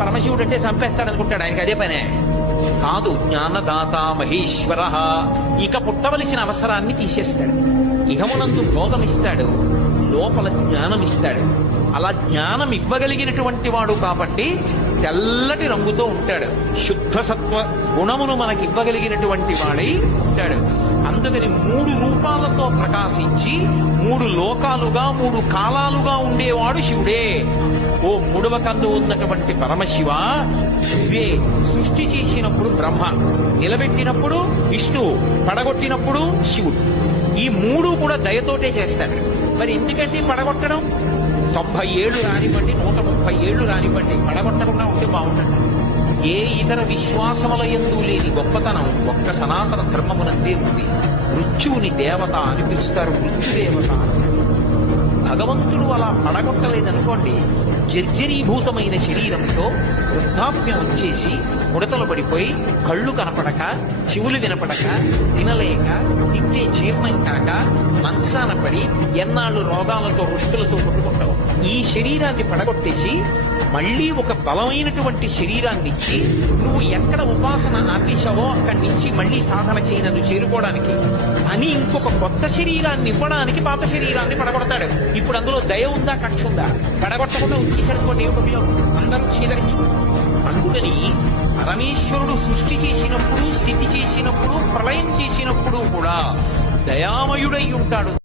పరమశివుడు అంటే చంపేస్తాడు అనుకుంటాడు ఆయనకి అదే పనే. కాదు జ్ఞానదాత మహేశ్వర. ఇక పుట్టవలసిన అవసరాన్ని తీసేస్తాడు. ఇహమునందు భోగం ఇస్తాడు లోపల జ్ఞానం ఇస్తాడు అలా జ్ఞానం ఇవ్వగలిగినటువంటి వాడు కాబట్టి తెల్లటి రంగుతో ఉంటాడు. శుద్ధ సత్వ గుణమును మనకి ఇవ్వగలిగినటువంటి వాడై ఉంటాడు. అందుకని మూడు రూపాలతో ప్రకాశించి మూడు లోకాలుగా మూడు కాలాలుగా ఉండేవాడు శివుడే. ఓ మూడవ కందు ఉన్నటువంటి పరమశివ శివే సృష్టి చేసినప్పుడు బ్రహ్మ నిలబెట్టినప్పుడు విష్ణువు పడగొట్టినప్పుడు శివుడు. ఈ మూడు కూడా దయతోటే చేస్తాడు మరి ఎందుకంటే పడగొట్టడం? తొంభై ఏళ్ళు రానివ్వండి నూట ముప్పై ఏళ్ళు రానివ్వండి పడగొట్టకుండా ఉంటే బాగుంటుంది. ఏ ఇతర విశ్వాసముల ఎందు లేని గొప్పతనం ఒక్క సనాతన ధర్మమునందే ఉంది. మృత్యువుని దేవత అని పిలుస్తారు మృత్యుదేవత అని. భగవంతుడు అలా అడగట్టలేదనుకోండి జర్జరీభూతమైన శరీరంతో వృద్ధాప్యం వచ్చేసి ముడతలు పడిపోయి కళ్ళు కనపడక చెవులు వినపడక తినలేక తింటే జీర్ణం కాక మంచాన పడి ఎన్నాళ్ళు రోగాలతో రుష్టులతో కొట్టుకుంటావు. ఈ శరీరాన్ని పడగొట్టేసి మళ్ళీ ఒక బలమైనటువంటి శరీరాన్ని ఇచ్చి నువ్వు ఎక్కడ ఉపాసన ఆపేశావో అక్కడి నుంచి మళ్ళీ సాధన చేయనను చేరుకోవడానికి అని ఇంకొక కొత్త శరీరాన్ని ఇవ్వడానికి పాత శరీరాన్ని పడగొడతాడు. ఇప్పుడు అందులో దయ ఉందా కక్ష ఉందా? పడగొట్టకుండా ఉంచేసరికి ఏమిటి ఉపయోగం. అందరూ చీదరించు అందుకని పరమేశ్వరుడు సృష్టి చేసినప్పుడు స్థితి చేసినప్పుడు ప్రళయం చేసినప్పుడు కూడా దయామయుడై ఉంటాడు.